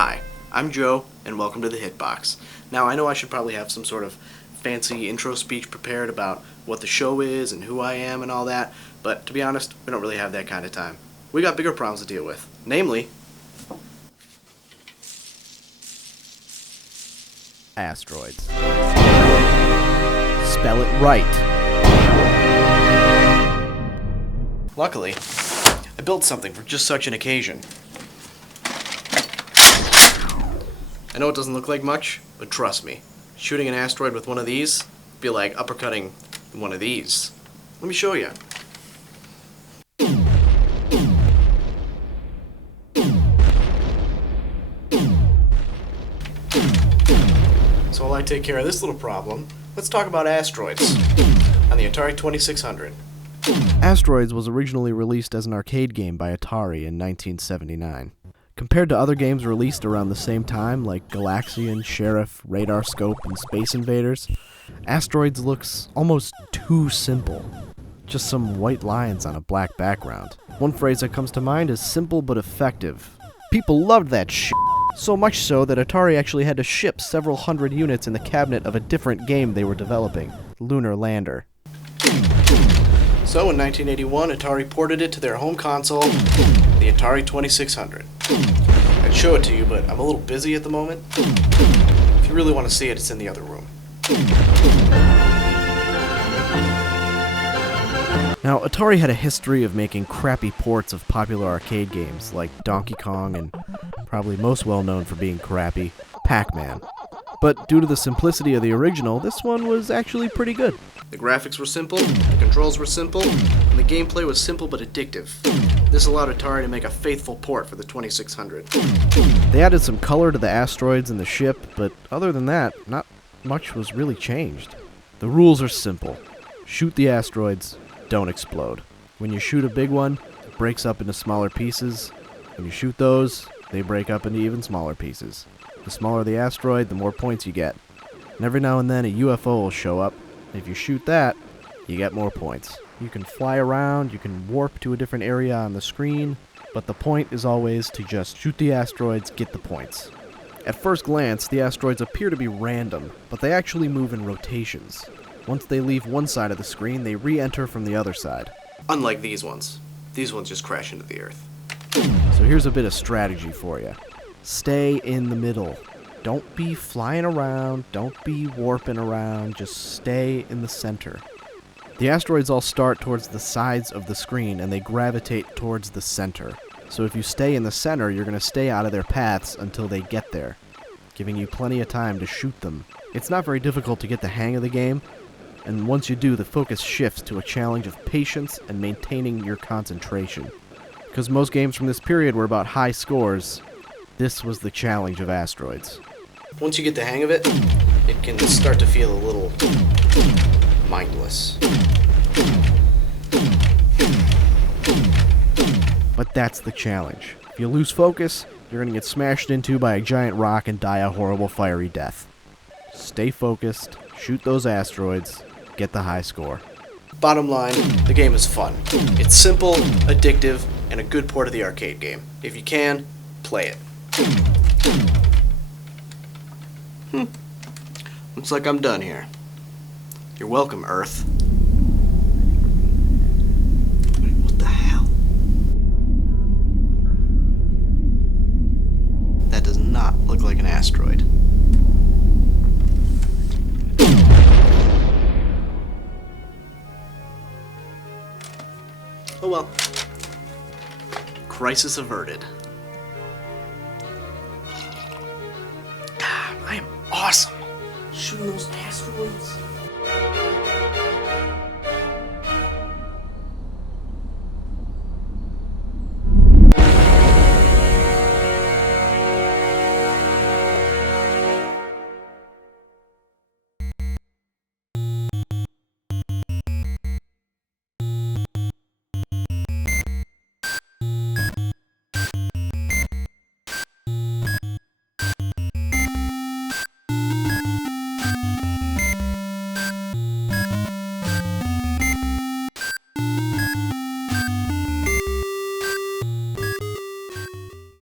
Hi, I'm Joe, and welcome to the Hitbox. Now, I know I should probably have some sort of fancy intro speech prepared about what the show is and who I am and all that, but to be honest, we don't really have that kind of time. We got bigger problems to deal with, namely Asteroids. Spell it right. Luckily, I built something for just such an occasion. I know it doesn't look like much, but trust me, shooting an asteroid with one of these would be like uppercutting one of these. Let me show you. So while I take care of this little problem, let's talk about Asteroids on the Atari 2600. Asteroids was originally released as an arcade game by Atari in 1979. Compared to other games released around the same time, like Galaxian, Sheriff, Radar Scope, and Space Invaders, Asteroids looks almost too simple. Just some white lines on a black background. One phrase that comes to mind is simple but effective. People loved that shit. So much so that Atari actually had to ship several hundred units in the cabinet of a different game they were developing, Lunar Lander. So in 1981, Atari ported it to their home console, the Atari 2600. I'd show it to you, but I'm a little busy at the moment. If you really want to see it, it's in the other room. Now, Atari had a history of making crappy ports of popular arcade games like Donkey Kong and, probably most well known for being crappy, Pac-Man. But due to the simplicity of the original, this one was actually pretty good. The graphics were simple, the controls were simple, and the gameplay was simple but addictive. This allowed Atari to make a faithful port for the 2600. They added some color to the asteroids and the ship, but other than that, not much was really changed. The rules are simple. Shoot the asteroids, don't explode. When you shoot a big one, it breaks up into smaller pieces. When you shoot those, they break up into even smaller pieces. The smaller the asteroid, the more points you get. And every now and then a UFO will show up. If you shoot that, you get more points. You can fly around, you can warp to a different area on the screen, but the point is always to just shoot the asteroids, get the points. At first glance, the asteroids appear to be random, but they actually move in rotations. Once they leave one side of the screen, they re-enter from the other side. Unlike these ones. These ones just crash into the Earth. So here's a bit of strategy for you. Stay in the middle. Don't be flying around, don't be warping around, just stay in the center. The asteroids all start towards the sides of the screen and they gravitate towards the center. So if you stay in the center, you're going to stay out of their paths until they get there, giving you plenty of time to shoot them. It's not very difficult to get the hang of the game, and once you do, the focus shifts to a challenge of patience and maintaining your concentration. Because most games from this period were about high scores, this was the challenge of Asteroids. Once you get the hang of it, it can start to feel a little mindless. But that's the challenge. If you lose focus, you're going to get smashed into by a giant rock and die a horrible fiery death. Stay focused, shoot those asteroids, get the high score. Bottom line, the game is fun. It's simple, addictive, and a good port of the arcade game. If you can, play it. Looks like I'm done here. You're welcome, Earth. What the hell? That does not look like an asteroid. Oh well. Crisis averted. I am awesome. Shooting those asteroids.